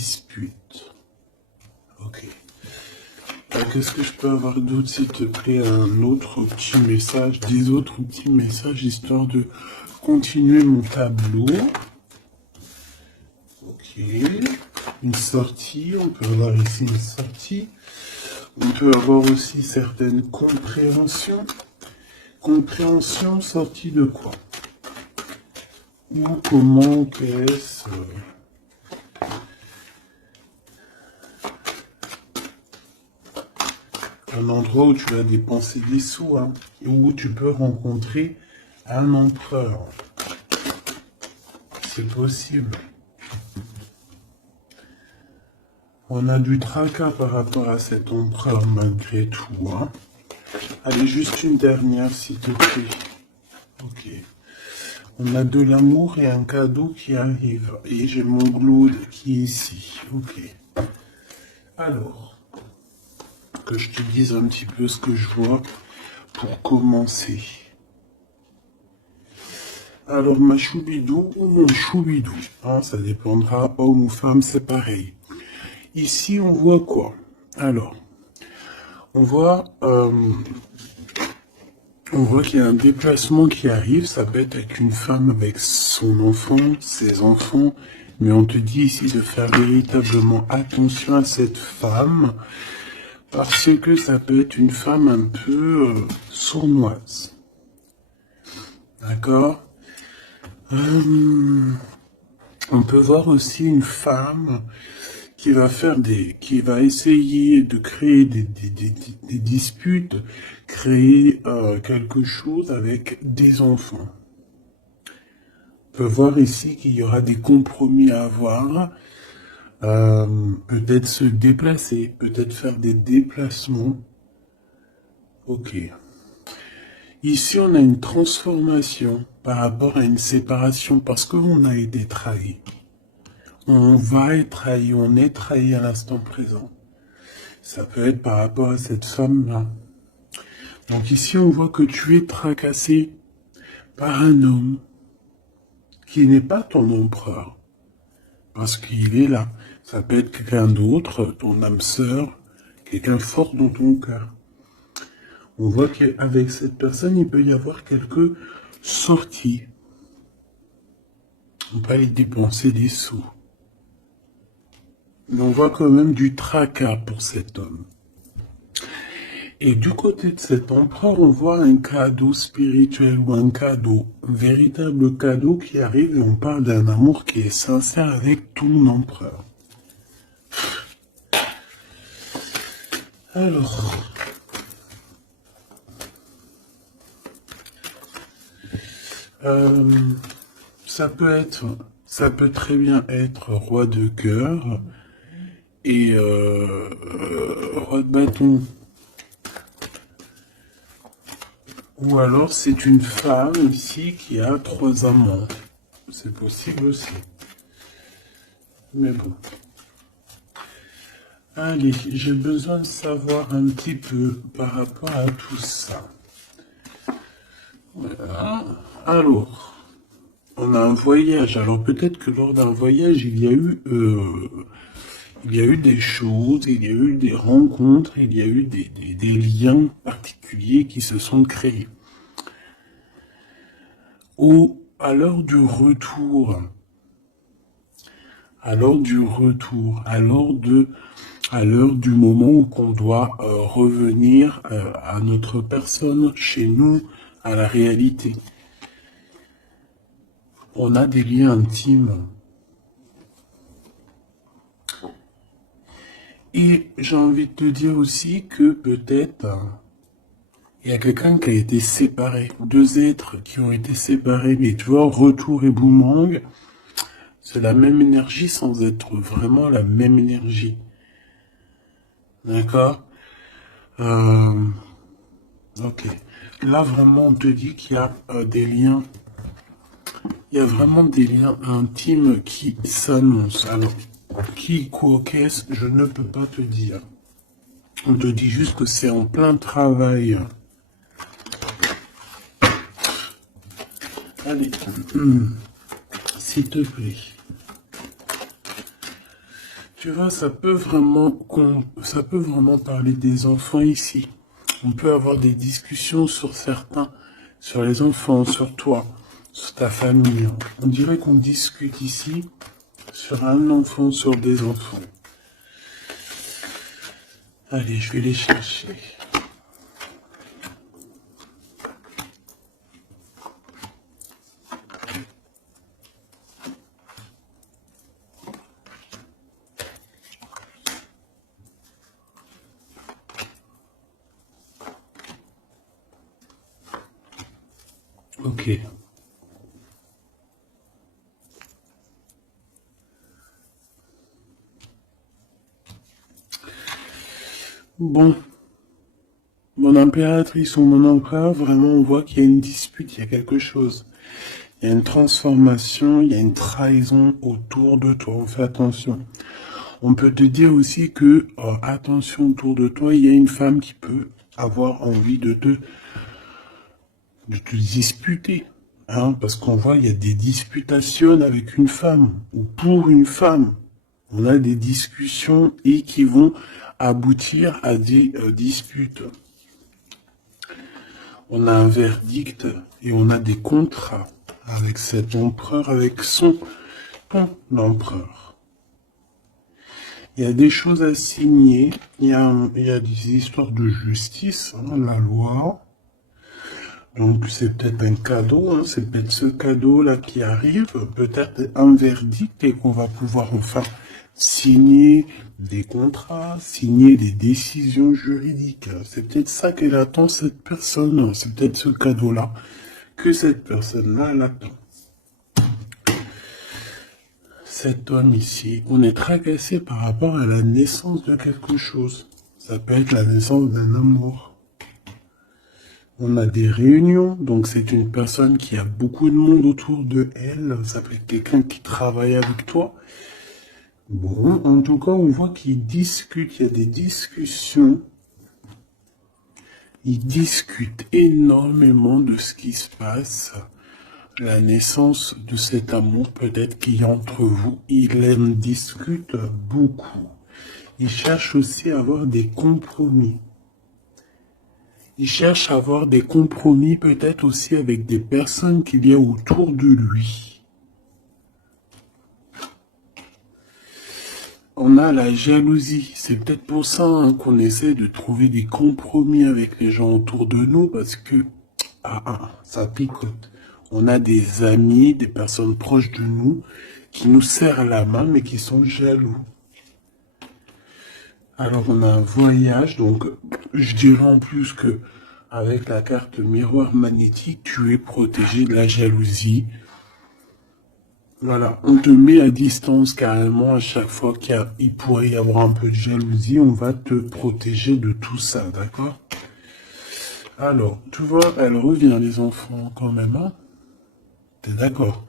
dispute. Ok. Qu'est-ce que je peux avoir d'autre, s'il te plaît? Un autre petit message, des autres petits messages, histoire de continuer mon tableau. Ok. Une sortie, on peut avoir ici une sortie. On peut avoir aussi certaines compréhensions. Compréhension sortie de quoi? Ou comment, qu'est-ce... Un endroit où tu as dépensé des sous, hein, où tu peux rencontrer un empereur. C'est possible. On a du tracas par rapport à cet empereur malgré tout. Hein. Allez, juste une dernière, s'il te plaît. Ok. On a de l'amour et un cadeau qui arrive. Et j'ai mon Glaude qui est ici. Ok. Alors, que je te dise un petit peu ce que je vois pour commencer. Alors, ma choubidou ou mon choubidou, hein, ça dépendra, homme ou femme, c'est pareil. Ici, on voit quoi? Alors, on voit qu'il y a un déplacement qui arrive. Ça peut être avec une femme, avec son enfant, ses enfants. Mais on te dit ici de faire véritablement attention à cette femme. Parce que ça peut être une femme un peu sournoise. D'accord? On peut voir aussi une femme qui va essayer de créer des disputes, créer quelque chose avec des enfants. On peut voir ici qu'il y aura des compromis à avoir, peut-être se déplacer, peut-être faire des déplacements. Ok. Ici, on a une transformation par rapport à une séparation parce qu'on a été trahi. On va être trahi, on est trahi à l'instant présent. Ça peut être par rapport à cette femme-là. Donc ici, on voit que tu es tracassé par un homme qui n'est pas ton empereur. Parce qu'il est là. Ça peut être quelqu'un d'autre, ton âme sœur, quelqu'un fort dans ton cœur. On voit qu'avec cette personne, il peut y avoir quelques sorties. On peut aller dépenser des sous. Mais on voit quand même du tracas pour cet homme. Et du côté de cet empereur, on voit un cadeau spirituel ou un véritable cadeau qui arrive et on parle d'un amour qui est sincère avec ton empereur. Alors, ça peut très bien être roi de cœur et roi de bâton. Ou alors c'est une femme ici qui a 3 amants. C'est possible aussi. Mais bon. Allez, j'ai besoin de savoir un petit peu par rapport à tout ça. Voilà. Alors, on a un voyage. Alors peut-être que lors d'un voyage, il y a eu des choses, il y a eu des rencontres, il y a eu des liens particuliers qui se sont créés. Ou à l'heure du retour, à l'heure du moment où on doit revenir à notre personne, chez nous, à la réalité. On a des liens intimes. Et j'ai envie de te dire aussi que peut-être il y a quelqu'un qui a été séparé, 2 êtres qui ont été séparés, mais tu vois, retour et boomerang, c'est la même énergie sans être vraiment la même énergie. D'accord? Ok. Là, vraiment, on te dit qu'il y a des liens. Il y a vraiment des liens intimes qui s'annoncent. Alors, quoi, qu'est-ce, je ne peux pas te dire. On te dit juste que c'est en plein travail. Allez, s'il te plaît. Tu vois, ça peut vraiment parler des enfants ici. On peut avoir des discussions sur certains, sur les enfants, sur toi, sur ta famille. On dirait qu'on discute ici sur un enfant, sur des enfants. Allez, je vais les chercher. Ok. Bon, mon impératrice ou mon empereur, vraiment, on voit qu'il y a une dispute, il y a quelque chose. Il y a une transformation, il y a une trahison autour de toi. On fait attention. On peut te dire aussi que, attention, autour de toi, il y a une femme qui peut avoir envie de te disputer. Hein, parce qu'on voit, il y a des disputations avec une femme ou pour une femme. On a des discussions et qui vont aboutir à des disputes. On a un verdict et on a des contrats avec cet empereur, avec son empereur. Il y a des choses à signer, il y a des histoires de justice, hein, la loi. Donc c'est peut-être un cadeau, hein, c'est peut-être ce cadeau-là qui arrive, peut-être un verdict et qu'on va pouvoir enfin signer des contrats, signer des décisions juridiques. C'est peut-être ça qu'elle attend, cette personne, c'est peut-être ce cadeau-là que cette personne-là elle attend. Cet homme ici, on est tracassé par rapport à la naissance de quelque chose. Ça peut être la naissance d'un amour. On a des réunions, donc c'est une personne qui a beaucoup de monde autour de elle. Ça peut être quelqu'un qui travaille avec toi. Bon, en tout cas, on voit qu'ils discutent, il y a des discussions. Ils discutent énormément de ce qui se passe. La naissance de cet amour, peut-être qu'il y a entre vous. Ils en discutent beaucoup. Ils cherchent aussi à avoir des compromis. Il cherche à avoir des compromis peut-être aussi avec des personnes qu'il y a autour de lui. On a la jalousie. C'est peut-être pour ça hein, qu'on essaie de trouver des compromis avec les gens autour de nous parce que ça picote. On a des amis, des personnes proches de nous qui nous serrent la main mais qui sont jaloux. Alors on a un voyage, donc je dirais en plus que avec la carte miroir magnétique, tu es protégé de la jalousie. Voilà, on te met à distance carrément à chaque fois qu'il pourrait y avoir un peu de jalousie, on va te protéger de tout ça, d'accord? Alors, tu vois, elle revient les enfants quand même, hein? T'es d'accord?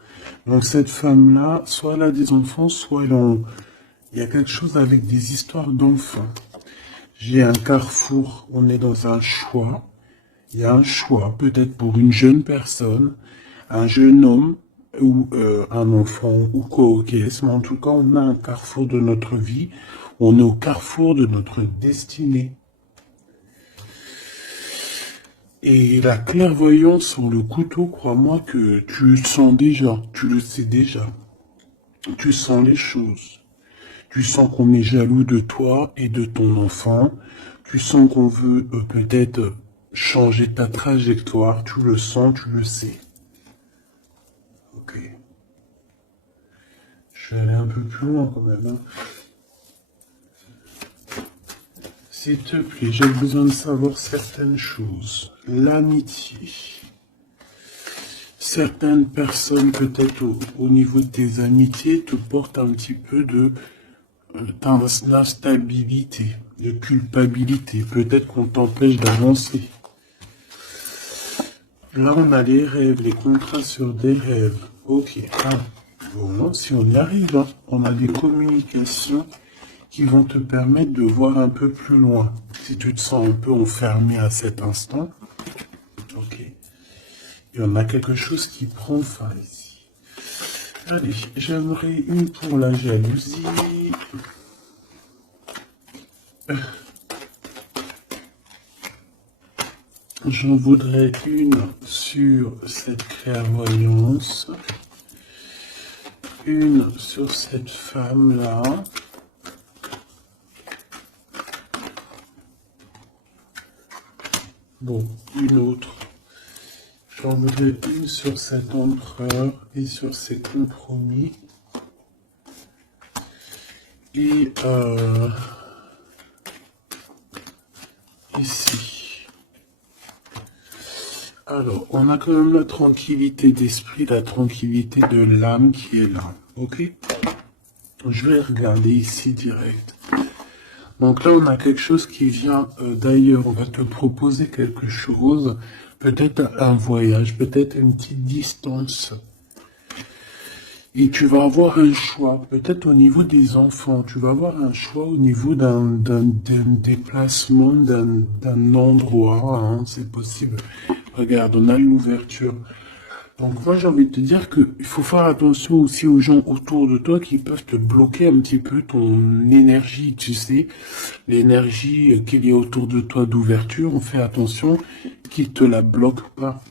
Donc cette femme-là, soit elle a des enfants, soit il y a quelque chose avec des histoires d'enfants. J'ai un carrefour, on est dans un choix. Il y a un choix, peut-être pour une jeune personne, un jeune homme ou un enfant ou quoi que ce soit. Mais en tout cas, on a un carrefour de notre vie. On est au carrefour de notre destinée. Et la clairvoyance sur le couteau, crois-moi que tu le sens déjà, tu le sais déjà. Tu sens les choses. Tu sens qu'on est jaloux de toi et de ton enfant. Tu sens qu'on veut peut-être changer ta trajectoire. Tu le sens, tu le sais. Ok. Je vais aller un peu plus loin quand même. Hein. S'il te plaît, j'ai besoin de savoir certaines choses. L'amitié. Certaines personnes, peut-être au niveau de tes amitiés, te portent un petit peu d'instabilité, de culpabilité. Peut-être qu'on t'empêche d'avancer. Là, on a les rêves, les contrats sur des rêves. Ok. Bon, si on y arrive, hein, on a des communications qui vont te permettre de voir un peu plus loin. Si tu te sens un peu enfermé à cet instant, ok. Il y en a quelque chose qui prend fin ici. Allez, j'aimerais une pour la jalousie. J'en voudrais une sur cette clairvoyance, une sur cette femme-là, bon, une autre. J'en voudrais une sur cet empereur et sur ses compromis. Et ici. Alors, on a quand même la tranquillité d'esprit, la tranquillité de l'âme qui est là. Ok? Je vais regarder ici direct. Donc là, on a quelque chose qui vient d'ailleurs. On va te proposer quelque chose. Peut-être un voyage, peut-être une petite distance. Et tu vas avoir un choix, peut-être au niveau des enfants, tu vas avoir un choix au niveau d'un déplacement, d'un endroit, hein, c'est possible. Regarde, on a l'ouverture. Donc moi j'ai envie de te dire qu'il faut faire attention aussi aux gens autour de toi qui peuvent te bloquer un petit peu ton énergie, tu sais, l'énergie qu'il y a autour de toi d'ouverture, on fait attention qu'ils te la bloquent pas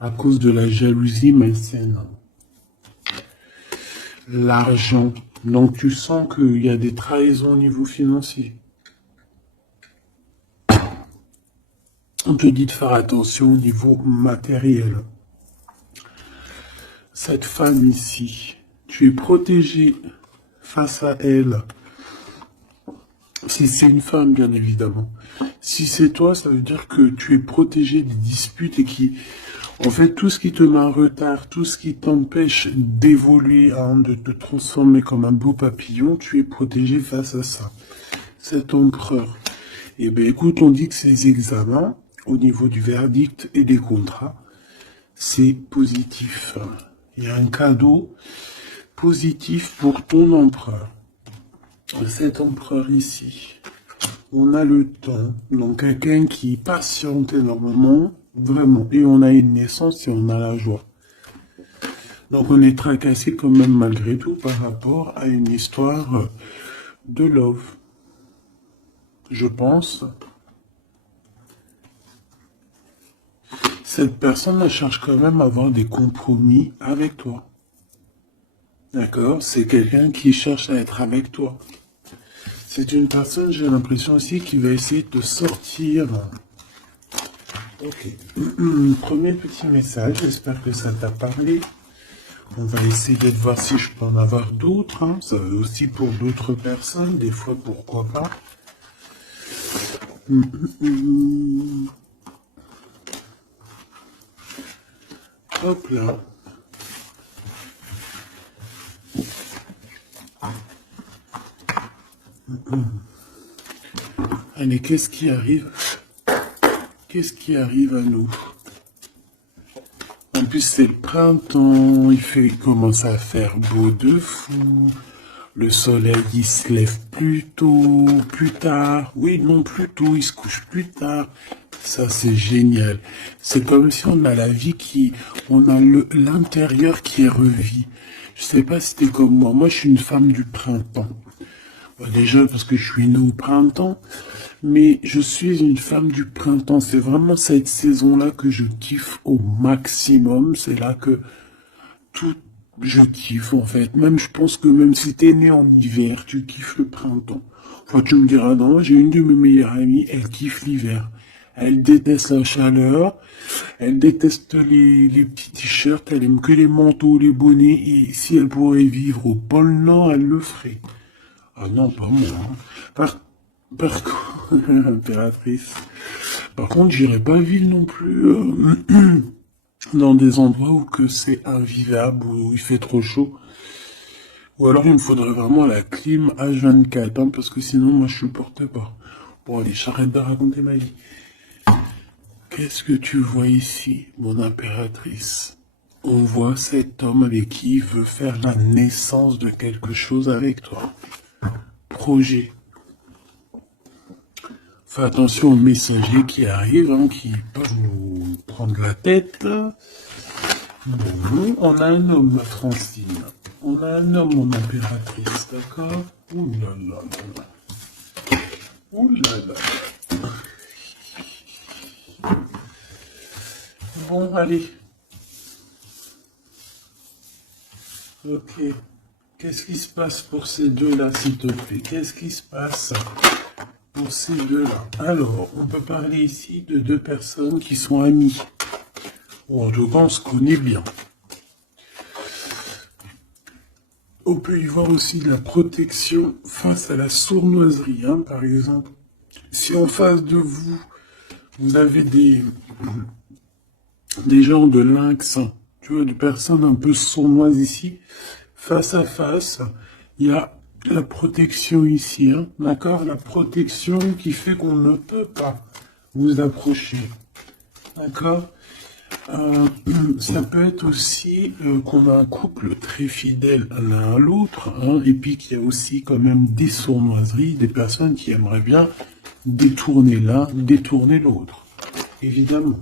à cause de la jalousie malsaine. L'argent. Donc tu sens qu'il y a des trahisons au niveau financier. On te dit de faire attention au niveau matériel. Cette femme ici, tu es protégé face à elle. Si c'est une femme, bien évidemment. Si c'est toi, ça veut dire que tu es protégé des disputes et qui... En fait, tout ce qui te met en retard, tout ce qui t'empêche d'évoluer, hein, de te transformer comme un beau papillon, tu es protégé face à ça. Cet empereur. Eh bien, écoute, on dit que ces examens, au niveau du verdict et des contrats, c'est positif. Il y a un cadeau positif pour ton empereur. Cet empereur ici, on a le temps. Donc, quelqu'un qui patiente énormément, vraiment. Et on a une naissance et on a la joie. Donc, on est tracassé quand même malgré tout par rapport à une histoire de love. Je pense. Cette personne elle cherche quand même à avoir des compromis avec toi. D'accord? C'est quelqu'un qui cherche à être avec toi. C'est une personne, j'ai l'impression aussi, qui va essayer de sortir. Ok. Premier petit message, j'espère que ça t'a parlé. On va essayer de voir si je peux en avoir d'autres. Hein. Ça veut aussi pour d'autres personnes, des fois pourquoi pas. Hop là. Allez, qu'est-ce qui arrive? Qu'est-ce qui arrive à nous? En plus, c'est le printemps, il commence à faire beau de fou. Le soleil, il se lève plus tôt, plus tard. Oui, non, plus tôt, il se couche plus tard. Ça, c'est génial. C'est comme si on a la vie on a l'intérieur qui est revu. Je sais pas si t'es comme moi. Moi, je suis une femme du printemps. Déjà parce que je suis née au printemps, mais je suis une femme du printemps. C'est vraiment cette saison-là que je kiffe au maximum. C'est là que je kiffe en fait. Même je pense que même si t'es né en hiver, tu kiffes le printemps. Enfin, tu me diras, non, j'ai une de mes meilleures amies, elle kiffe l'hiver. Elle déteste la chaleur, elle déteste les petits t-shirts, elle aime que les manteaux, les bonnets, et si elle pourrait vivre au pôle Nord, elle le ferait. Ah non, pas moi. Hein. Par contre, l'impératrice. Par contre, j'irai pas vivre non plus dans des endroits où que c'est invivable, où il fait trop chaud. Ou alors il me faudrait vraiment la clim H24, hein, parce que sinon moi je supporte pas. Bon allez, j'arrête de raconter ma vie. Qu'est-ce que tu vois ici, mon impératrice? On voit cet homme avec qui il veut faire la naissance de quelque chose avec toi. Projet. Fais attention aux messagers qui arrivent, hein, qui peuvent nous prendre la tête. Bon, on a un homme, Francine. On a un homme, mon impératrice, d'accord? Ouh là là là là. Ouh là là. Bon, allez. Ok. Qu'est-ce qui se passe pour ces deux-là, s'il te plaît? Qu'est-ce qui se passe pour ces deux-là? Alors, on peut parler ici de deux personnes qui sont amies. Ou en tout cas, on se connaît bien. On peut y voir aussi la protection face à la sournoiserie. Hein. Par exemple, si en face de vous, vous avez des genres de lynx, tu vois, des personnes un peu sournoises ici, face à face, il y a la protection ici, hein, d'accord? La protection qui fait qu'on ne peut pas vous approcher, d'accord? Ça peut être aussi qu'on a un couple très fidèle l'un à l'autre, hein, et puis qu'il y a aussi quand même des sournoiseries, des personnes qui aimeraient bien détourner l'un, détourner l'autre, évidemment.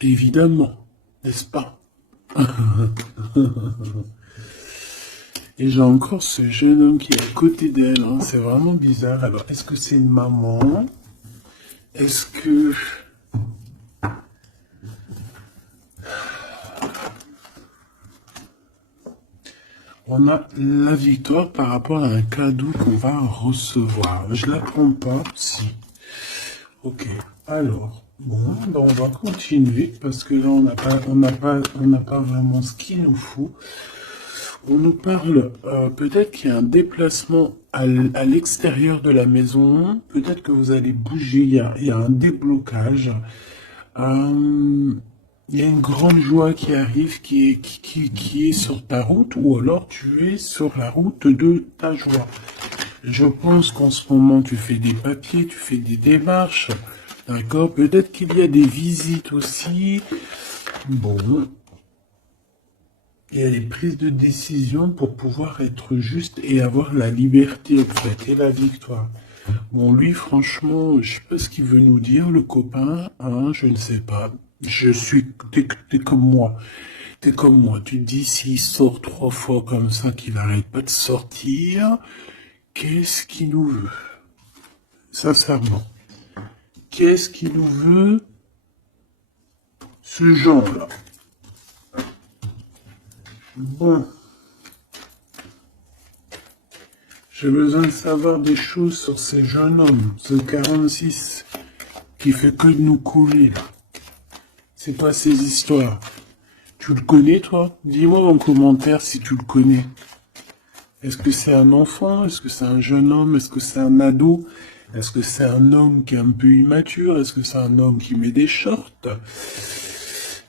Évidemment, n'est-ce pas? Et j'ai encore ce jeune homme qui est à côté d'elle, hein, c'est vraiment bizarre. Alors, est-ce que c'est une maman? Est-ce que... on a la victoire par rapport à un cadeau qu'on va recevoir. Je la prends pas, si. Ok, alors, bon, ben on va continuer, parce que là, on n'a pas vraiment ce qu'il nous faut. On nous parle, peut-être qu'il y a un déplacement à l'extérieur de la maison, peut-être que vous allez bouger, il y a un déblocage. Il y a une grande joie qui arrive, qui est sur ta route, ou alors tu es sur la route de ta joie. Je pense qu'en ce moment, tu fais des papiers, tu fais des démarches, d'accord? Peut-être qu'il y a des visites aussi. Bon, il y a des prises de décision pour pouvoir être juste et avoir la liberté, en fait, et la victoire. Bon, lui, franchement, je sais pas ce qu'il veut nous dire, le copain, hein, je ne sais pas. T'es comme moi. T'es comme moi. Tu te dis, s'il sort 3 fois comme ça, qu'il n'arrête pas de sortir, qu'est-ce qu'il nous veut? Sincèrement. Qu'est-ce qu'il nous veut? Ce genre-là. Bon. J'ai besoin de savoir des choses sur ces jeunes hommes, ce 46, qui fait que de nous couler, là. C'est quoi ces histoires? Tu le connais, toi? Dis-moi en commentaire si tu le connais. Est-ce que c'est un enfant? Est-ce que c'est un jeune homme? Est-ce que c'est un ado? Est-ce que c'est un homme qui est un peu immature? Est-ce que c'est un homme qui met des shorts?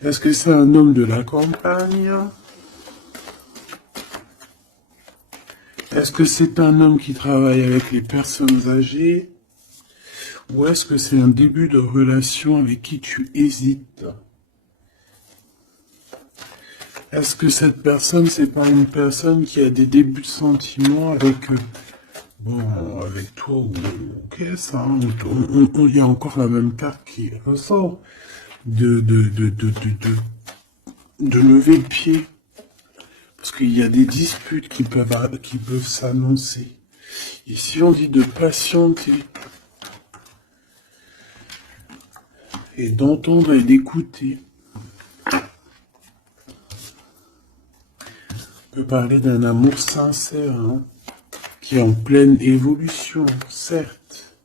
Est-ce que c'est un homme de la campagne? Est-ce que c'est un homme qui travaille avec les personnes âgées? Ou est-ce que c'est un début de relation avec qui tu hésites? Est-ce que cette personne, c'est pas une personne qui a des débuts de sentiments avec, bon, avec toi ou ok, ça, hein, il y a encore la même carte qui ressort de lever le pied. Parce qu'il y a des disputes qui peuvent s'annoncer. Ici, on dit de patienter. Et d'entendre et d'écouter. On peut parler d'un amour sincère, hein, qui est en pleine évolution, certes.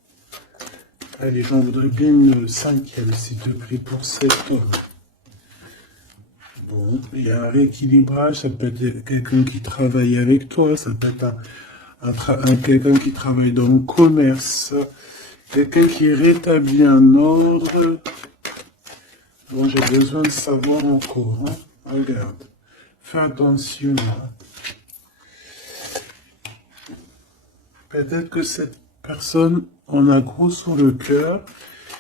Allez, j'en voudrais bien une 5e, s'il te plaît, pour cet homme. Bon, il y a un rééquilibrage, ça peut être quelqu'un qui travaille avec toi, ça peut être quelqu'un qui travaille dans le commerce, quelqu'un qui rétablit un ordre. Bon, j'ai besoin de savoir encore, hein. Regarde, fais attention. Hein. Peut-être que cette personne en a gros sur le cœur.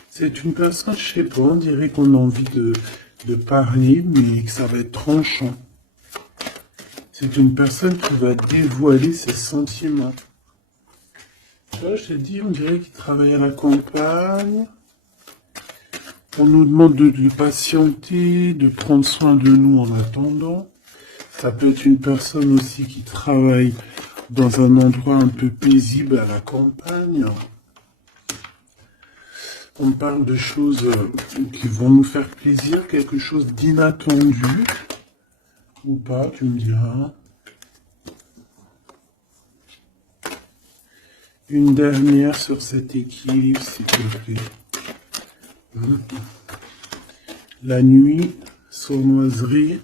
C'est une personne, je sais pas, on dirait qu'on a envie de parler, mais que ça va être tranchant. C'est une personne qui va dévoiler ses sentiments. Tu vois, je t'ai dit, on dirait qu'il travaille à la campagne. On nous demande de patienter, de prendre soin de nous en attendant. Ça peut être une personne aussi qui travaille dans un endroit un peu paisible à la campagne. On parle de choses qui vont nous faire plaisir, quelque chose d'inattendu. Ou pas, tu me diras. Une dernière sur cet équilibre, s'il te plaît. La nuit, sournoiserie.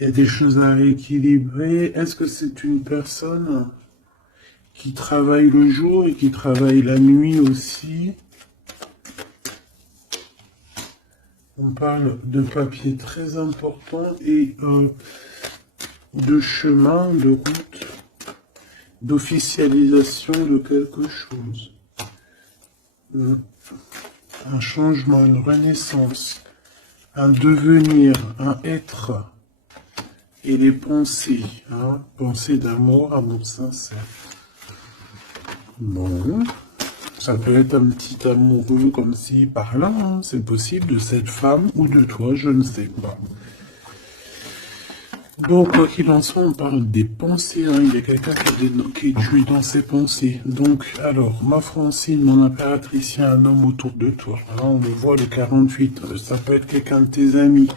Il y a des choses à rééquilibrer. Est-ce que c'est une personne qui travaille le jour et qui travaille la nuit aussi? On parle de papier très important et de chemin, de route, d'officialisation de quelque chose. Un changement, une renaissance, un devenir, un être. Et les pensées, hein, pensées d'amour, amour sincère. Bon, ça peut être un petit amoureux comme si par là, hein, c'est possible, de cette femme ou de toi, je ne sais pas. Bon, quoi qu'il en soit, on parle des pensées, hein. Il y a quelqu'un qui est tué dans ses pensées. Donc, alors, ma Francine, mon impératrice, il y a un homme autour de toi. Là, on le voit, le 48, ça peut être quelqu'un de tes amis.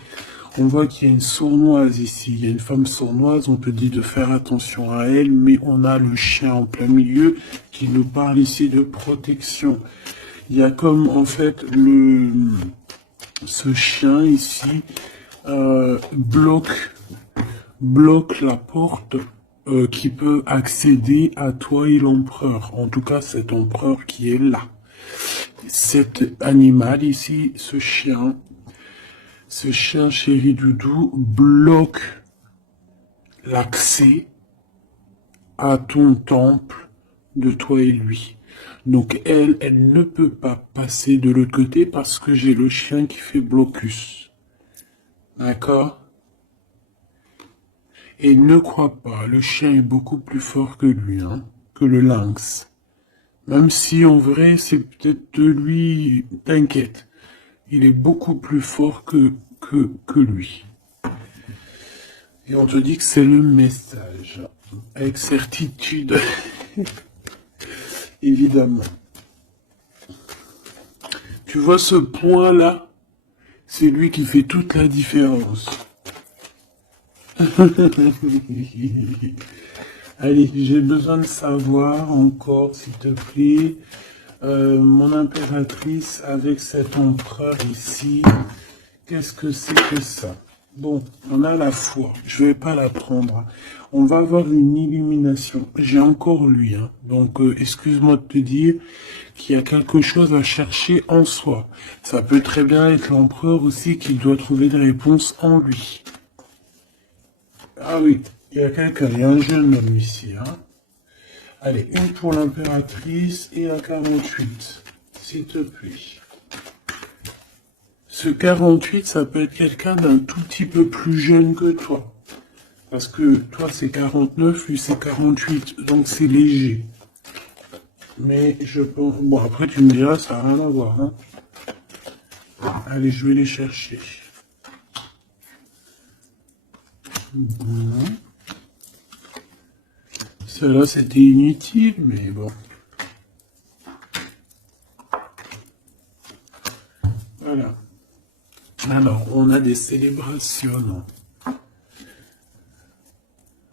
On voit qu'il y a une sournoise ici, il y a une femme sournoise, on te dit de faire attention à elle, mais on a le chien en plein milieu qui nous parle ici de protection. Il y a comme, en fait, ce chien ici bloque la porte qui peut accéder à toi et l'empereur. En tout cas, cet empereur qui est là. Cet animal ici, ce chien chéri doudou bloque l'accès à ton temple de toi et lui. Donc elle ne peut pas passer de l'autre côté parce que j'ai le chien qui fait blocus. D'accord? Et ne crois pas, le chien est beaucoup plus fort que lui, hein, que le lynx. Même si en vrai, c'est peut-être de lui, t'inquiète. Il est beaucoup plus fort que lui. Et on te dit que c'est le message. Avec certitude. Évidemment. Tu vois ce point-là? C'est lui qui fait toute la différence. Allez, j'ai besoin de savoir encore, s'il te plaît, mon impératrice avec cet empereur ici, qu'est-ce que c'est que ça? Bon, on a la foi, je vais pas la prendre. On va avoir une illumination. J'ai encore lui, hein. Donc excuse-moi de te dire qu'il y a quelque chose à chercher en soi. Ça peut très bien être l'empereur aussi qui doit trouver des réponses en lui. Ah oui, il y a quelqu'un, il y a un jeune homme ici, hein. Allez, une pour l'impératrice et un 48, s'il te plaît. Ce 48, ça peut être quelqu'un d'un tout petit peu plus jeune que toi. Parce que toi, c'est 49, lui, c'est 48, donc c'est léger. Mais je pense... Bon, après, tu me diras, ça n'a rien à voir, hein. Allez, je vais les chercher. Bon. Cela, c'était inutile, mais bon. Voilà. Alors, on a des célébrations.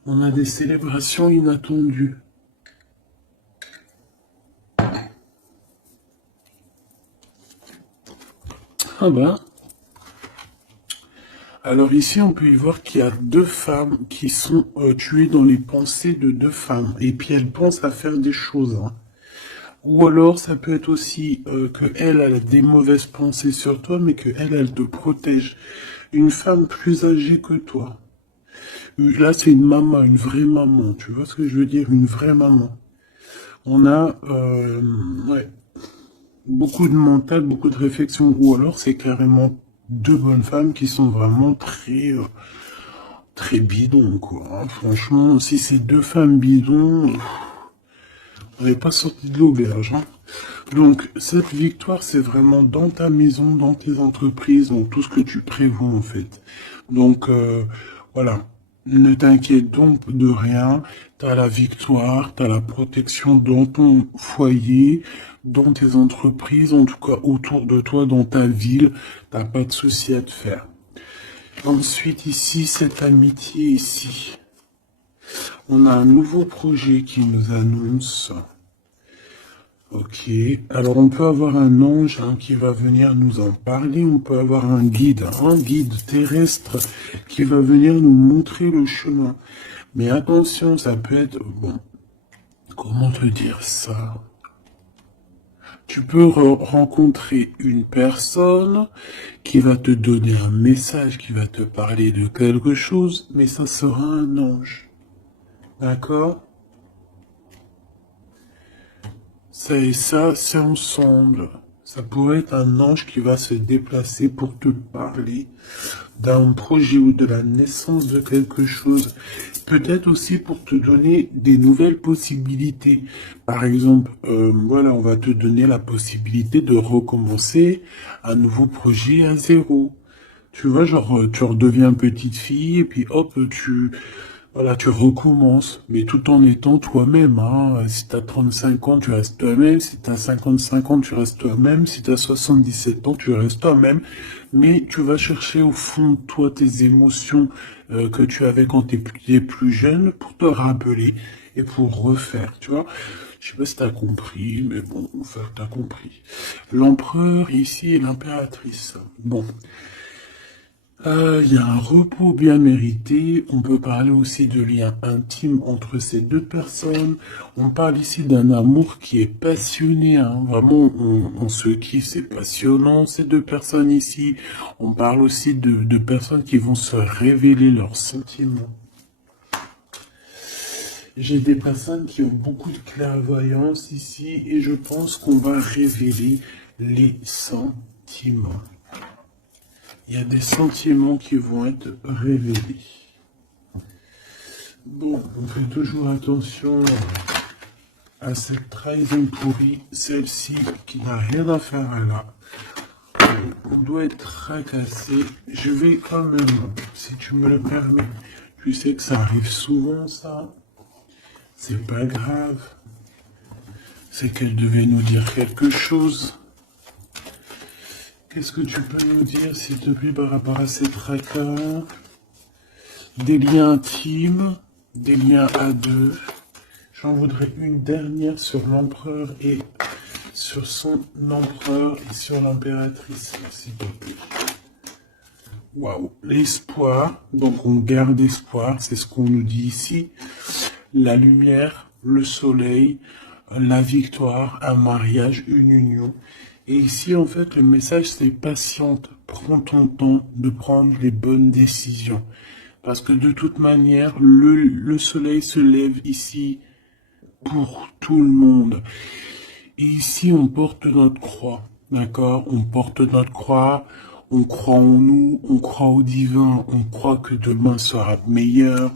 On a des célébrations inattendues. Ah ben. Alors ici, on peut y voir qu'il y a deux femmes qui sont tuées dans les pensées de deux femmes. Et puis elles pensent à faire des choses. Hein. Ou alors, ça peut être aussi que elle a des mauvaises pensées sur toi, mais que elle te protège. Une femme plus âgée que toi. Là, c'est une maman, une vraie maman. Tu vois ce que je veux dire? Une vraie maman. On a ouais, beaucoup de mental, beaucoup de réflexion. Ou alors, c'est carrément deux bonnes femmes qui sont vraiment très bidons, quoi. Hein. Franchement, si c'est deux femmes bidons, on n'est pas sorti de l'auberge. Hein. Donc, cette victoire, c'est vraiment dans ta maison, dans tes entreprises, dans tout ce que tu prévois, en fait. Donc, voilà. Ne t'inquiète donc de rien. T'as la victoire, t'as la protection dans ton foyer, dans tes entreprises, en tout cas autour de toi, dans ta ville. T'as pas de souci à te faire. Ensuite, ici, cette amitié ici. On a un nouveau projet qui nous annonce. Ok, alors on peut avoir un ange qui va venir nous en parler, on peut avoir un guide terrestre qui va venir nous montrer le chemin. Mais attention, ça peut être, bon, comment te dire ça? Tu peux rencontrer une personne qui va te donner un message, qui va te parler de quelque chose, mais ça sera un ange. D'accord? Ça et ça, c'est ensemble. Ça pourrait être un ange qui va se déplacer pour te parler d'un projet ou de la naissance de quelque chose. Peut-être aussi pour te donner des nouvelles possibilités. Par exemple, voilà, on va te donner la possibilité de recommencer un nouveau projet à zéro. Tu vois, genre, tu redeviens petite fille et puis hop, voilà, tu recommences, mais tout en étant toi-même, hein. Si t'as 35 ans, tu restes toi-même. Si t'as 55 ans, tu restes toi-même. Si t'as 77 ans, tu restes toi-même. Mais tu vas chercher au fond de toi tes émotions que tu avais quand t'es plus jeune pour te rappeler et pour refaire, tu vois. Je sais pas si t'as compris, mais bon, enfin, t'as compris. L'empereur ici et l'impératrice. Bon. Il y a un repos bien mérité. On peut parler aussi de liens intimes entre ces deux personnes. On parle ici d'un amour qui est passionné, hein. Vraiment, on se kiffe, c'est passionnant, ces deux personnes ici. On parle aussi de personnes qui vont se révéler leurs sentiments. J'ai des personnes qui ont beaucoup de clairvoyance ici et je pense qu'on va révéler les sentiments. Il y a des sentiments qui vont être révélés. Bon, on fait toujours attention à cette trahison pourrie, celle-ci qui n'a rien à faire là. On doit être tracassé. Je vais quand même, si tu me le permets, tu sais que ça arrive souvent ça. C'est pas grave. C'est qu'elle devait nous dire quelque chose. Qu'est-ce que tu peux nous dire, s'il te plaît, par rapport à ces tracas? Des liens intimes, des liens à deux. J'en voudrais une dernière sur l'empereur et sur son empereur et sur l'impératrice, s'il te plaît. Waouh, l'espoir. Donc on garde espoir, c'est ce qu'on nous dit ici. La lumière, le soleil, la victoire, un mariage, une union. Et ici, en fait, le message, c'est patiente. Prends ton temps de prendre les bonnes décisions. Parce que de toute manière, le soleil se lève ici pour tout le monde. Et ici, on porte notre croix. D'accord? On porte notre croix. On croit en nous. On croit au divin. On croit que demain sera meilleur.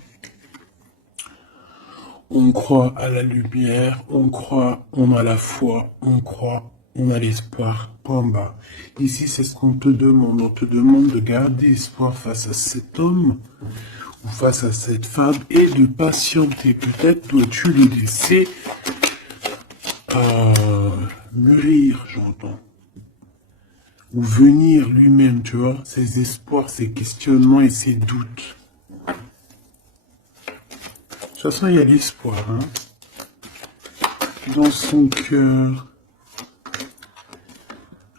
On croit à la lumière, on croit, on a la foi, on croit, on a l'espoir. Point bas. Ici, c'est ce qu'on te demande. On te demande de garder espoir face à cet homme ou face à cette femme et de patienter. Peut-être dois-tu les laisser mûrir, j'entends. Ou venir lui-même, tu vois, ses espoirs, ses questionnements et ses doutes. De toute façon, il y a l'espoir, hein. Dans son cœur.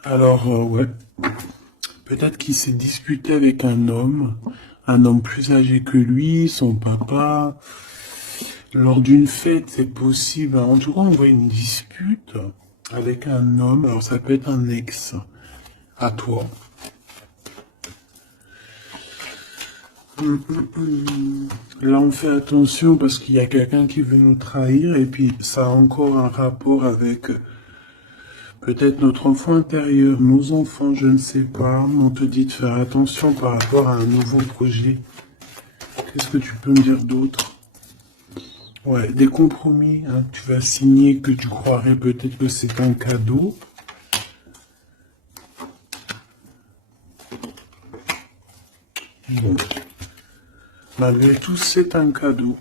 Alors, ouais. Peut-être qu'il s'est disputé avec un homme plus âgé que lui, son papa. Lors d'une fête, c'est possible. En tout cas, on voit une dispute avec un homme. Alors, ça peut être un ex à toi. Là, on fait attention parce qu'il y a quelqu'un qui veut nous trahir et puis ça a encore un rapport avec peut-être notre enfant intérieur, nos enfants, je ne sais pas. On te dit de faire attention par rapport à un nouveau projet. Qu'est-ce que tu peux me dire d'autre? Ouais, des compromis, hein, tu vas signer que tu croirais peut-être que c'est un cadeau. Bon. Malgré tout, c'est un cadeau.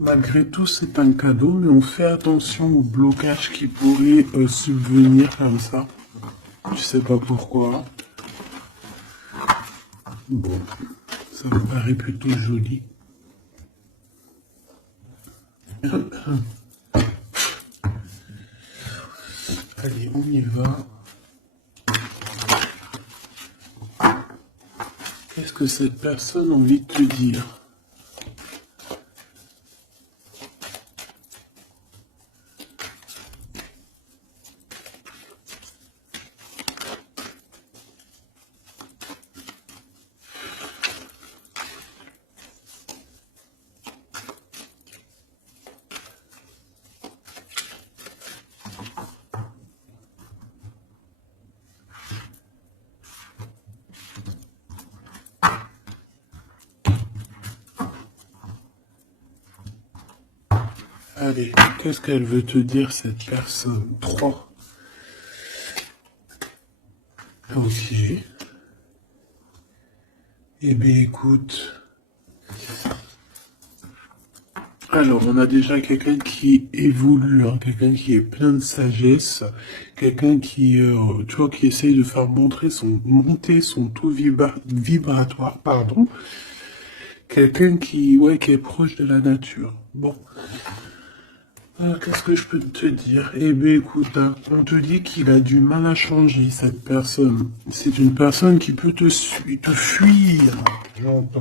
Malgré tout, c'est un cadeau, mais on fait attention au blocage qui pourrait subvenir comme ça. Je sais pas pourquoi. Bon, ça me paraît plutôt joli. Allez, on y va. Qu'est-ce que cette personne a envie de te dire? Allez, qu'est-ce qu'elle veut te dire, cette personne? 3. Ok. Eh bien, écoute. Alors, on a déjà quelqu'un qui évolue, hein, quelqu'un qui est plein de sagesse, quelqu'un qui, tu vois, qui essaye de faire monter son taux vibratoire, pardon. Quelqu'un qui, ouais, qui est proche de la nature. Bon. Qu'est-ce que je peux te dire? Eh bien, écoute, hein, on te dit qu'il a du mal à changer, cette personne. C'est une personne qui peut te fuir, j'entends.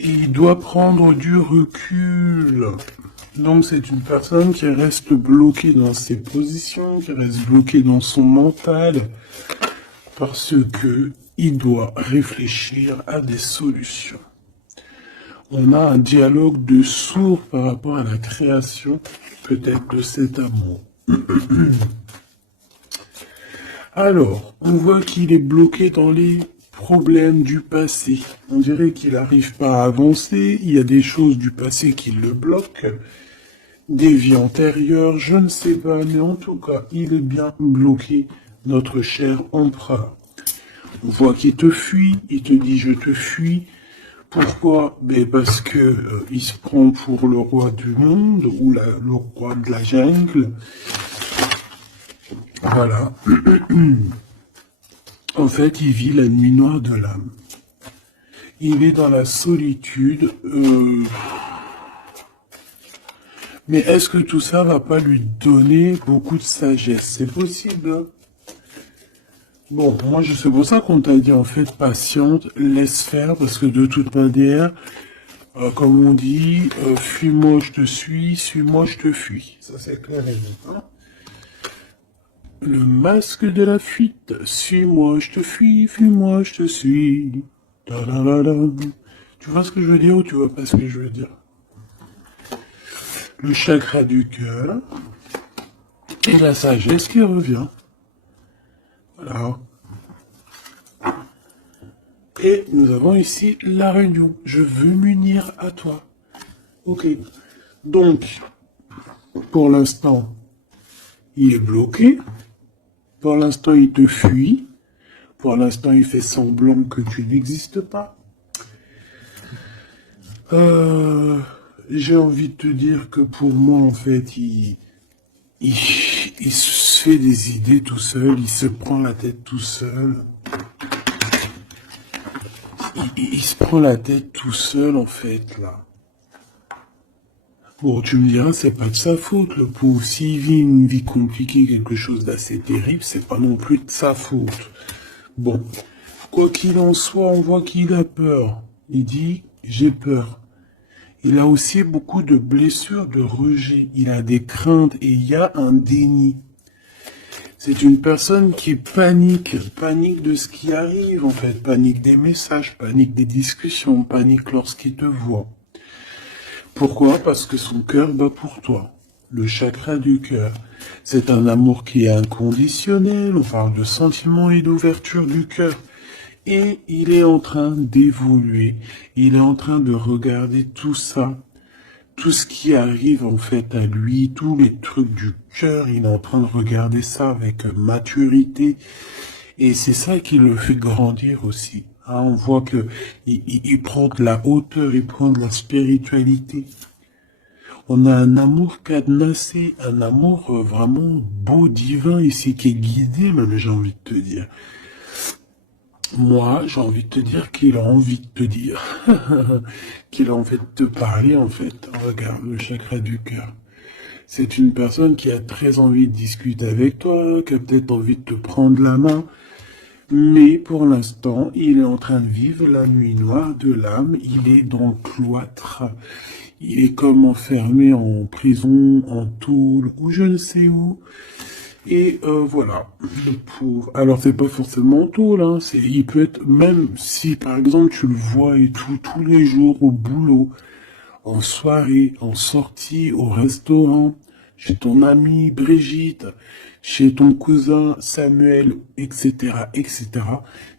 Et il doit prendre du recul. Donc, c'est une personne qui reste bloquée dans ses positions, qui reste bloquée dans son mental, parce que il doit réfléchir à des solutions. On a un dialogue de sourds par rapport à la création, peut-être, de cet amour. Alors, on voit qu'il est bloqué dans les problèmes du passé. On dirait qu'il n'arrive pas à avancer, il y a des choses du passé qui le bloquent, des vies antérieures, je ne sais pas, mais en tout cas, il est bien bloqué, notre cher empereur. On voit qu'il te fuit, il te dit « je te fuis ». Pourquoi? Ben parce que il se prend pour le roi du monde ou le roi de la jungle. Voilà. En fait, il vit la nuit noire de l'âme. Il est dans la solitude. Mais est-ce que tout ça va pas lui donner beaucoup de sagesse? C'est possible, hein? Bon, moi, c'est pour ça qu'on t'a dit, en fait, patiente, laisse faire, parce que de toute manière, comme on dit, fuis-moi, je te suis-moi, je te fuis. Ça, c'est clair et net, hein? Le masque de la fuite, suis-moi, je te fuis, fuis-moi, je te suis. Ta-da-da-da. Tu vois ce que je veux dire ou tu vois pas ce que je veux dire? Le chakra du cœur et la sagesse qui revient. Voilà. Et nous avons ici la réunion. Je veux m'unir à toi. Ok. Donc, pour l'instant, il est bloqué. Pour l'instant, il te fuit. Pour l'instant, il fait semblant que tu n'existes pas. J'ai envie de te dire que pour moi, en fait, il se fait des idées tout seul, il se prend la tête tout seul. Il se prend la tête tout seul, en fait, là. Bon, tu me diras, c'est pas de sa faute, le pauvre. S'il vit une vie compliquée, quelque chose d'assez terrible, c'est pas non plus de sa faute. Bon. Quoi qu'il en soit, on voit qu'il a peur. Il dit, j'ai peur. Il a aussi beaucoup de blessures, de rejet. Il a des craintes et il y a un déni. C'est une personne qui panique de ce qui arrive en fait, panique des messages, panique des discussions, panique lorsqu'il te voit. Pourquoi? Parce que son cœur bat pour toi. Le chakra du cœur. C'est un amour qui est inconditionnel, on parle de sentiments et d'ouverture du cœur. Et il est en train d'évoluer, il est en train de regarder tout ça, tout ce qui arrive en fait à lui, tous les trucs du cœur, il est en train de regarder ça avec maturité Et c'est ça qui le fait grandir aussi. Hein, on voit que il prend de la hauteur, il prend de la spiritualité. On a un amour cadenassé, un amour vraiment beau, divin ici, qui est guidé même, j'ai envie de te dire. Moi, j'ai envie de te dire qu'il a envie de te dire, qu'il a envie de te parler en fait. Regarde le chakra du cœur. C'est une personne qui a très envie de discuter avec toi, qui a peut-être envie de te prendre la main, mais pour l'instant, il est en train de vivre la nuit noire de l'âme, il est dans le cloître, il est comme enfermé en prison, en tôle, ou je ne sais où, et voilà, le pauvre. Alors c'est pas forcément en tôle, hein, il peut être, même si par exemple tu le vois et tout, tous les jours au boulot, en soirée, en sortie, au restaurant, chez ton amie Brigitte, chez ton cousin Samuel, etc., etc.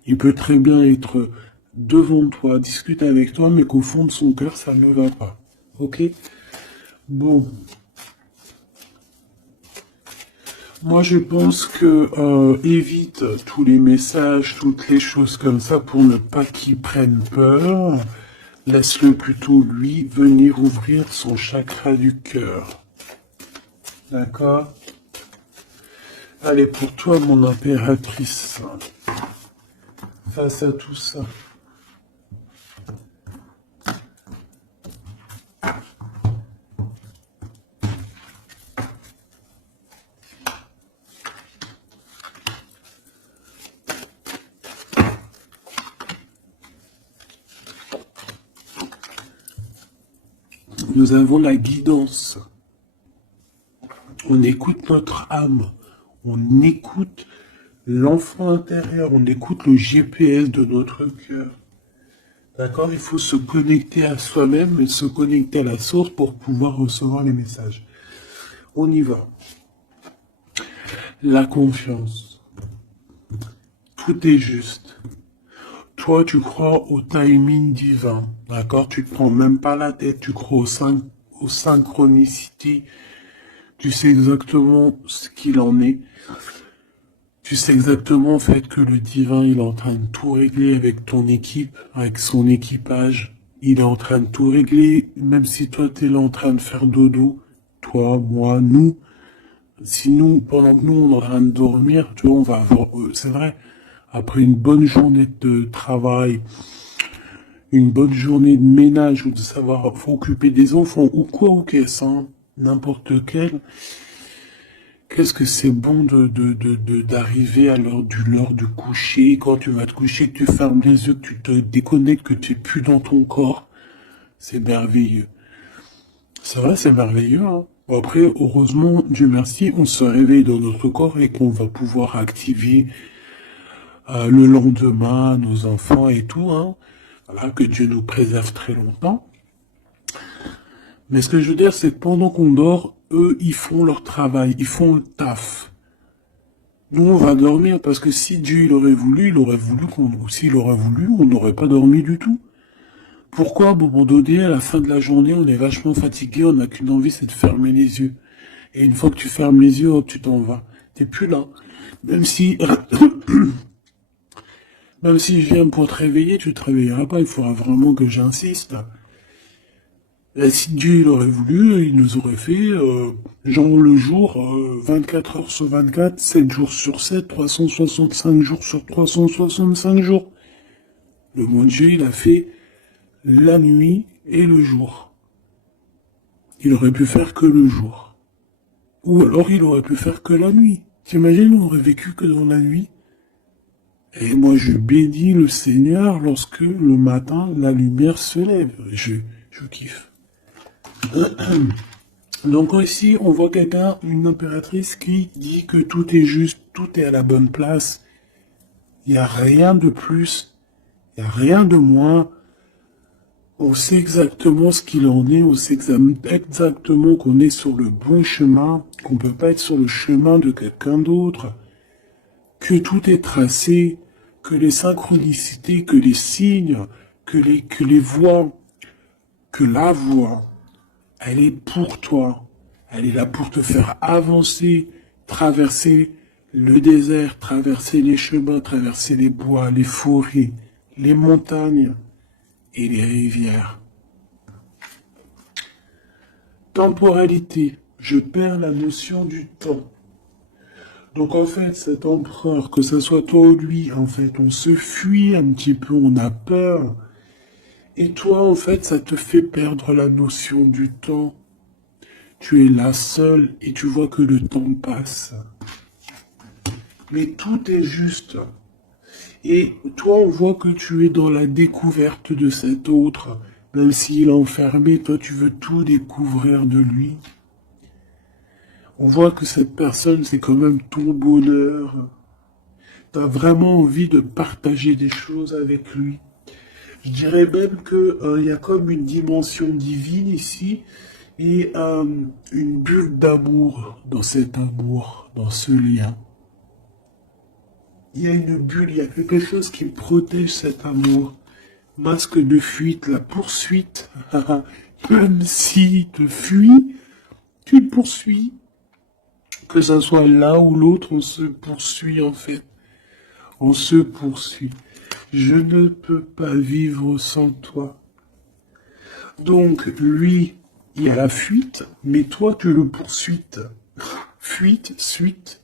Il peut très bien être devant toi, discuter avec toi, mais qu'au fond de son cœur, ça ne va pas. Ok? Bon. Moi, je pense que évite tous les messages, toutes les choses comme ça pour ne pas qu'il prenne peur. Laisse-le plutôt, lui, venir ouvrir son chakra du cœur. D'accord? Allez, pour toi, mon impératrice, face à tout ça. Nous avons la guidance. On écoute notre âme. On écoute l'enfant intérieur. On écoute le GPS de notre cœur. D'accord? Il faut se connecter à soi-même et se connecter à la source pour pouvoir recevoir les messages. On y va. La confiance. Tout est juste. Toi, tu crois au timing divin. D'accord? Tu te prends même pas la tête. Tu crois aux synchronicités. Tu sais exactement ce qu'il en est. Tu sais exactement, en fait, que le divin, il est en train de tout régler avec ton équipe, avec son équipage. Il est en train de tout régler, même si toi, t'es là en train de faire dodo. Toi, moi, nous. Si nous, pendant que nous, on est en train de dormir, tu vois, on va avoir, c'est vrai, après une bonne journée de travail, une bonne journée de ménage ou de savoir faut occuper des enfants ou quoi ou qu'est-ce, hein, n'importe quel. Qu'est-ce que c'est bon d'arriver à l'heure du coucher, quand tu vas te coucher, que tu fermes les yeux, que tu te déconnectes, que tu es plus dans ton corps. C'est merveilleux. C'est vrai, c'est merveilleux, hein. Bon, après, heureusement, Dieu merci, on se réveille dans notre corps et qu'on va pouvoir activer le lendemain nos enfants et tout, hein. Voilà, que Dieu nous préserve très longtemps. Mais ce que je veux dire, c'est que pendant qu'on dort, eux, ils font leur travail, ils font le taf. Nous, on va dormir parce que si Dieu il aurait voulu s'il aurait voulu, on n'aurait pas dormi du tout. Pourquoi, à un moment donné, à la fin de la journée, on est vachement fatigué, on n'a qu'une envie, c'est de fermer les yeux. Et une fois que tu fermes les yeux, hop, tu t'en vas. T'es plus là. Même si, même si je viens pour te réveiller, tu te réveilleras pas. Il faudra vraiment que j'insiste. Et si Dieu il aurait voulu, il nous aurait fait, genre le jour, 24 heures sur 24, 7 jours sur 7, 365 jours sur 365 jours. Le bon Dieu, il a fait la nuit et le jour. Il aurait pu faire que le jour. Ou alors il aurait pu faire que la nuit. T'imagines, on aurait vécu que dans la nuit. Et moi, je bénis le Seigneur lorsque le matin, la lumière se lève. Je kiffe. Donc ici, on voit quelqu'un, une impératrice qui dit que tout est juste, tout est à la bonne place. Il n'y a rien de plus, il n'y a rien de moins. On sait exactement ce qu'il en est, on sait exactement qu'on est sur le bon chemin, qu'on ne peut pas être sur le chemin de quelqu'un d'autre, que tout est tracé, que les synchronicités, que les signes, que les voix, que la voix, elle est pour toi. Elle est là pour te faire avancer, traverser le désert, traverser les chemins, traverser les bois, les forêts, les montagnes et les rivières. Temporalité, je perds la notion du temps. Donc en fait, cet empereur, que ce soit toi ou lui, en fait, on se fuit un petit peu, on a peur. Et toi, en fait, ça te fait perdre la notion du temps. Tu es là seul et tu vois que le temps passe. Mais tout est juste. Et toi, on voit que tu es dans la découverte de cet autre. Même s'il est enfermé, toi, tu veux tout découvrir de lui. On voit que cette personne, c'est quand même ton bonheur. T'as vraiment envie de partager des choses avec lui. Je dirais même que y a comme une dimension divine ici et une bulle d'amour dans cet amour, dans ce lien. Il y a une bulle, il y a quelque chose qui protège cet amour. Masque de fuite, la poursuite. Même s'il te fuit, tu le poursuis. Que ça soit là ou l'autre, on se poursuit en fait. On se poursuit. Je ne peux pas vivre sans toi. Donc, lui, il y a la fuite, mais toi, tu le poursuis. Fuite, suite.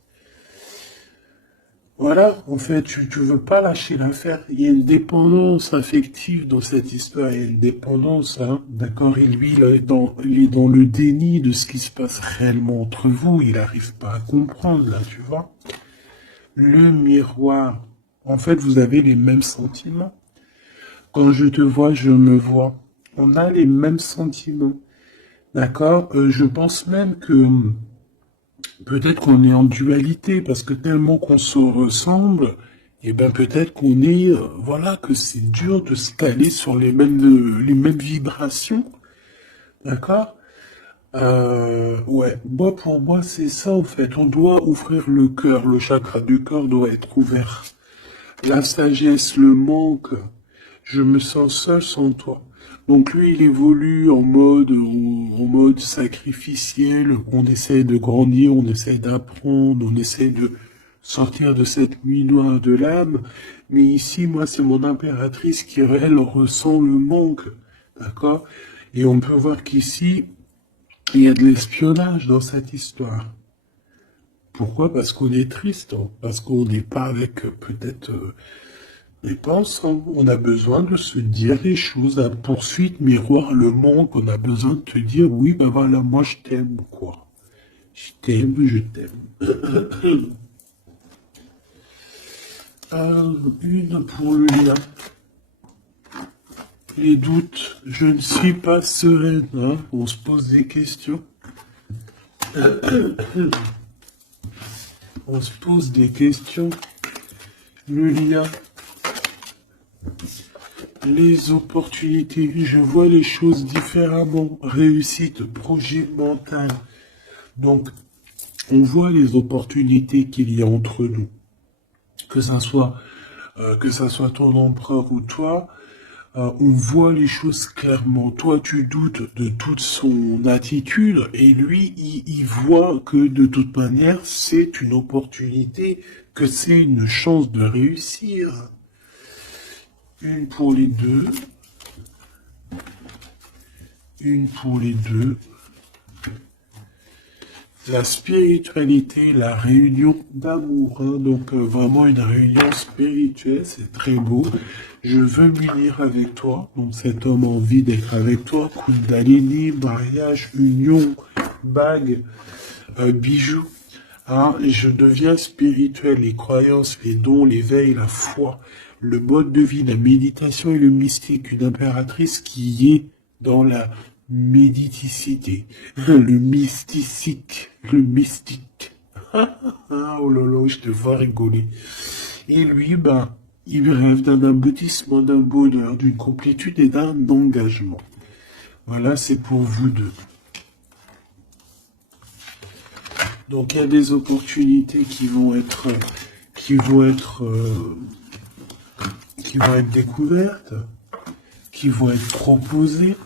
Voilà, en fait, tu veux pas lâcher l'affaire. Il y a une dépendance affective dans cette histoire. Il y a une dépendance, hein, d'accord. Et lui, il est dans le déni de ce qui se passe réellement entre vous. Il n'arrive pas à comprendre, là, tu vois. Le miroir. En fait, vous avez les mêmes sentiments. Quand je te vois, je me vois. On a les mêmes sentiments. D'accord. Je pense même que peut-être qu'on est en dualité, parce que tellement qu'on se ressemble, et ben peut-être qu'on est, voilà, que c'est dur de se caler sur les mêmes vibrations. D'accord. Ouais, moi pour moi c'est ça en fait. On doit ouvrir le cœur, le chakra du cœur doit être ouvert. La sagesse, le manque. Je me sens seul sans toi. Donc lui, il évolue en mode sacrificiel. On essaie de grandir, on essaie d'apprendre, on essaie de sortir de cette nuit noire de l'âme. Mais ici, moi, c'est mon impératrice qui, elle, ressent le manque. D'accord? Et on peut voir qu'ici, il y a de l'espionnage dans cette histoire. Pourquoi? Parce qu'on est triste, hein. Parce qu'on n'est pas avec peut-être... mais pas ensemble. On a besoin de se dire les choses, la poursuite, miroir, le manque. On a besoin de te dire, oui, ben voilà, moi je t'aime, quoi. Je t'aime, je t'aime. Une pour le lien. Les doutes, je ne suis pas sereine, hein. On se pose des questions. On se pose des questions. Le lien. Les opportunités, je vois les choses différemment. Réussite, projet mental. Donc, on voit les opportunités qu'il y a entre nous. Que ça soit ton empereur ou toi, on voit les choses clairement. Toi, tu doutes de toute son attitude et lui, il voit que de toute manière, c'est une opportunité, que c'est une chance de réussir. Une pour les deux. Une pour les deux. La spiritualité, la réunion d'amour, hein, donc vraiment une réunion spirituelle, c'est très beau. Je veux m'unir avec toi, donc cet homme a envie d'être avec toi. Kundalini, mariage, union, bague, bijoux. Hein, je deviens spirituel, les croyances, les dons, l'éveil, la foi, le mode de vie, la méditation et le mystique, une impératrice qui est dans la méditicité, le mystique, le mystique. Oh là là, je te vois rigoler. Et lui, ben, il rêve d'un aboutissement, d'un bonheur, d'une complétude et d'un engagement. Voilà, c'est pour vous deux. Donc il y a des opportunités qui vont être découvertes, qui vont être proposées.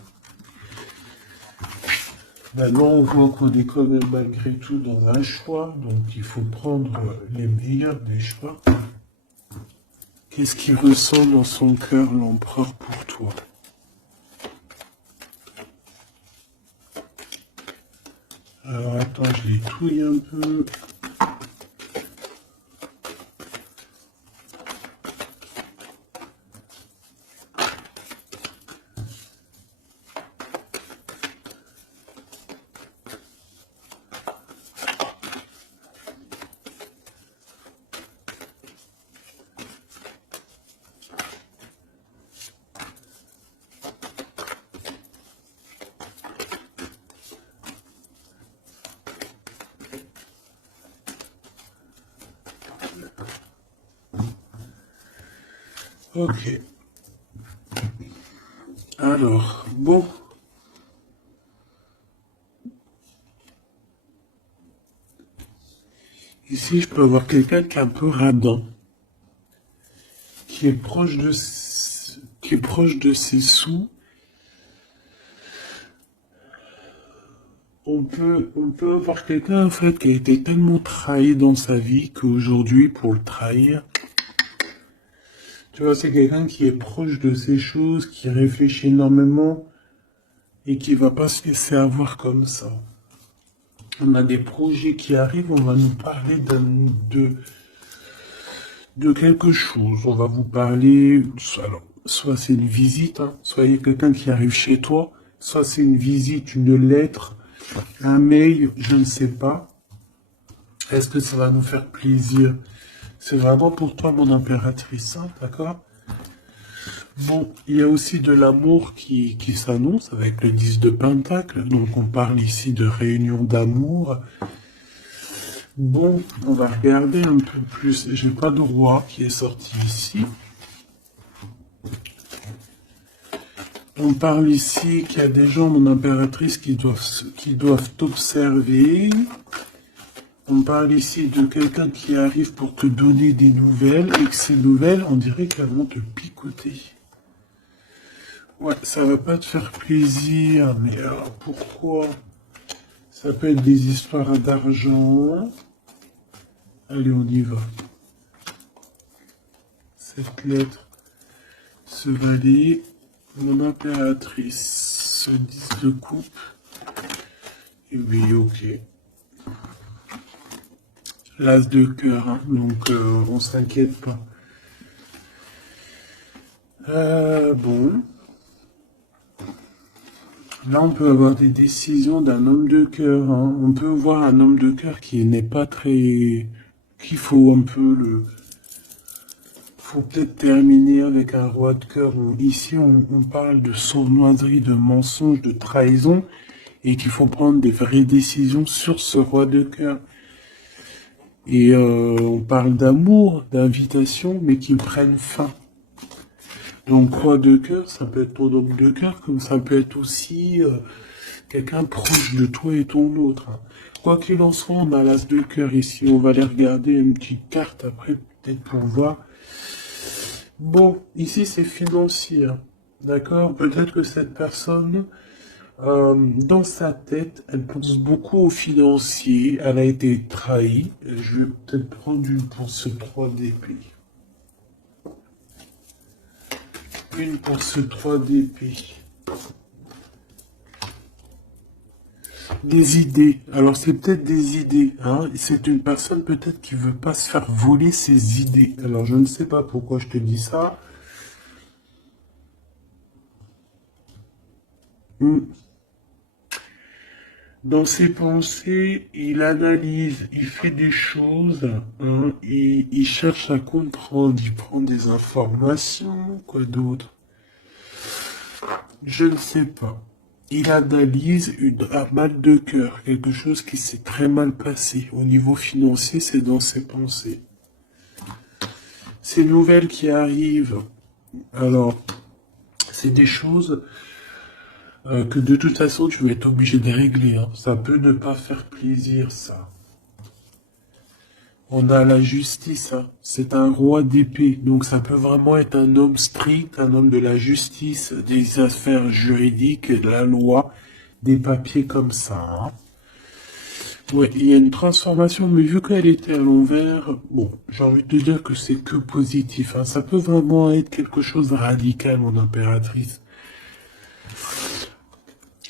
Maintenant, on voit qu'on est quand même malgré tout dans un choix, donc il faut prendre les meilleurs des choix. Qu'est-ce qui ressent dans son cœur l'empereur pour toi? Alors attends, je les touille un peu. Ok. Alors, bon. Ici, je peux avoir quelqu'un qui est un peu radin, qui est proche de ses sous. On peut avoir quelqu'un, en fait, qui a été tellement trahi dans sa vie qu'aujourd'hui, pour le trahir, tu vois, c'est quelqu'un qui est proche de ses choses, qui réfléchit énormément et qui va pas se laisser avoir comme ça. On a des projets qui arrivent, on va nous parler de quelque chose. On va vous parler, alors, soit c'est une visite, hein, soit il y a quelqu'un qui arrive chez toi, soit c'est une visite, une lettre, un mail, je ne sais pas. Est-ce que ça va nous faire plaisir? C'est vraiment pour toi, mon impératrice, hein, d'accord? Bon, il y a aussi de l'amour qui s'annonce avec le 10 de Pentacle. Donc on parle ici de réunion d'amour. Bon, on va regarder un peu plus. J'ai pas de roi qui est sorti ici. On parle ici qu'il y a des gens, mon impératrice, qui doivent t'observer. On parle ici de quelqu'un qui arrive pour te donner des nouvelles et que ces nouvelles, on dirait qu'elles vont te picoter. Ouais, ça va pas te faire plaisir, mais alors pourquoi? Ça peut être des histoires d'argent. Allez, on y va. Cette lettre, ce valet, mon impératrice, ce 10 de coupe. Et oui, ok. L'as de cœur, hein, donc on s'inquiète pas. Bon. Là, on peut avoir des décisions d'un homme de cœur. Hein. On peut voir un homme de cœur qui n'est pas très... qu'il faut un peu le... faut peut-être terminer avec un roi de cœur. Ici, on parle de sournoiserie, de mensonge, de trahison, et qu'il faut prendre des vraies décisions sur ce roi de cœur. Et on parle d'amour, d'invitation, mais qui prennent fin. Donc, roi de cœur, ça peut être ton homme de cœur, comme ça peut être aussi quelqu'un proche de toi et ton autre. Hein. Quoi qu'il en soit, on a l'as de cœur ici. On va aller regarder une petite carte après, peut-être pour voir. Bon, ici c'est financier. Hein. D'accord? Peut-être que cette personne, dans sa tête, elle pense beaucoup aux financiers. Elle a été trahie. Je vais peut-être prendre une pour ce 3 d'épée. Une pour ce 3 d'épée. Des idées. Alors c'est peut-être des idées. Hein. C'est une personne peut-être qui veut pas se faire voler ses idées. Alors je ne sais pas pourquoi je te dis ça. Dans ses pensées, il analyse, il fait des choses, hein, il cherche à comprendre, il prend des informations, quoi d'autre? Je ne sais pas. Il analyse un mal de cœur, quelque chose qui s'est très mal passé. Au niveau financier, c'est dans ses pensées. Ces nouvelles qui arrivent, alors, c'est des choses que de toute façon, tu vas être obligé de régler. Hein. Ça peut ne pas faire plaisir, ça. On a la justice, hein. C'est un roi d'épée, donc ça peut vraiment être un homme strict, un homme de la justice, des affaires juridiques, de la loi, des papiers comme ça. Hein. Ouais, il y a une transformation, mais vu qu'elle était à l'envers, bon, j'ai envie de te dire que c'est que positif. Hein. Ça peut vraiment être quelque chose de radical, mon impératrice.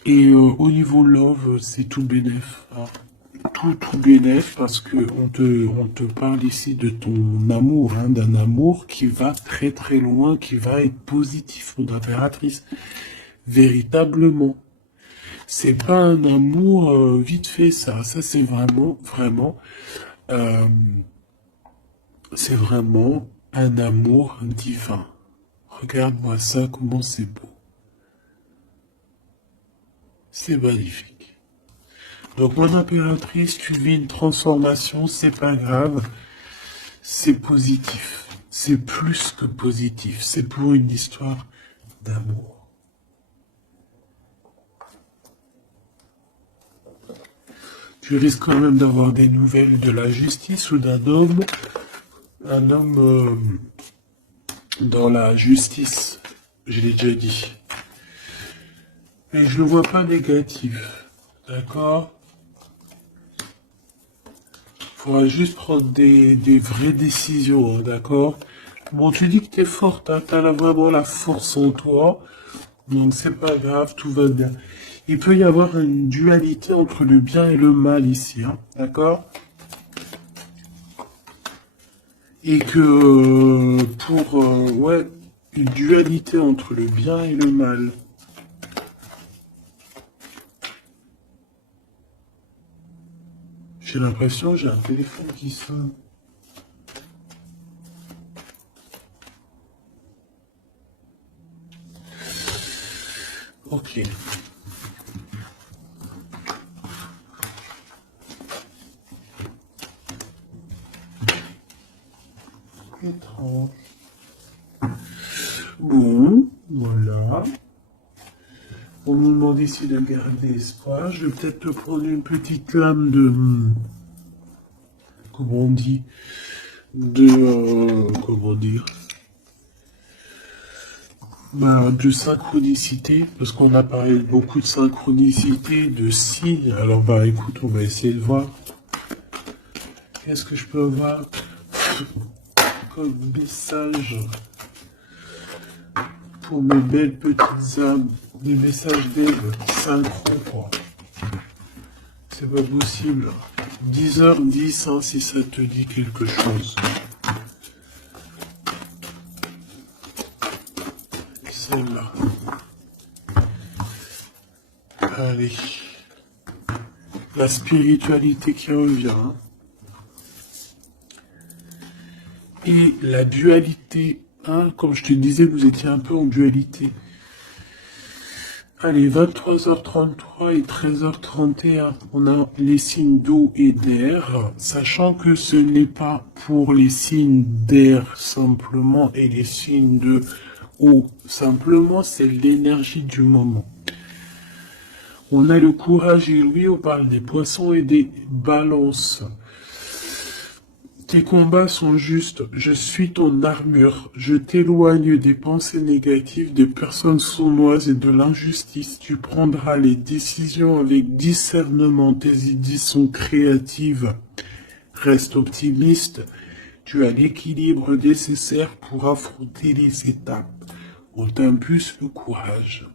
Et au niveau love, c'est tout bénef. Hein. Tout bénef, parce que on te parle ici de ton amour, hein, d'un amour qui va très très loin, qui va être positif, mon impératrice. Véritablement. C'est pas un amour vite fait, ça. Ça, c'est euh, c'est vraiment un amour divin. Regarde-moi ça, comment c'est beau. C'est magnifique. Donc, mon impératrice, tu vis une transformation, c'est pas grave. C'est positif. C'est plus que positif. C'est pour une histoire d'amour. Tu risques quand même d'avoir des nouvelles de la justice ou d'un homme. Un homme dans la justice. Je l'ai déjà dit. Mais je ne le vois pas négatif. D'accord? Faudra juste prendre des vraies décisions, hein, d'accord? Bon, tu dis que t'es forte, hein, t'as vraiment la force en toi. Donc c'est pas grave, tout va bien. Il peut y avoir une dualité entre le bien et le mal ici, hein, d'accord? Et que ouais, une dualité entre le bien et le mal. J'ai l'impression que j'ai un téléphone qui sonne. Ok. Étrange. Bon, voilà. On nous demande ici de garder espoir. Je vais peut-être te prendre une petite lame de... Comment on dit? Comment dire? Bah, de synchronicité, parce qu'on a parlé beaucoup de synchronicité, de signes. Alors bah écoute, on va essayer de voir. Qu'est-ce que je peux avoir comme message pour mes belles petites âmes? Des messages d'Ève, synchro quoi. C'est pas possible. 10h10, hein, si ça te dit quelque chose. Celle-là. Allez. La spiritualité qui revient. Hein. Et la dualité. Hein, comme je te disais, vous étiez un peu en dualité. Allez, 23h33 et 13h31, on a les signes d'eau et d'air, sachant que ce n'est pas pour les signes d'air simplement et les signes de eau simplement, c'est l'énergie du moment. On a le courage et lui, on parle des poissons et des balances. Tes combats sont justes, je suis ton armure, je t'éloigne des pensées négatives, des personnes sournoises et de l'injustice. Tu prendras les décisions avec discernement, tes idées sont créatives. Reste optimiste, tu as l'équilibre nécessaire pour affronter les étapes. On t'impulse le courage.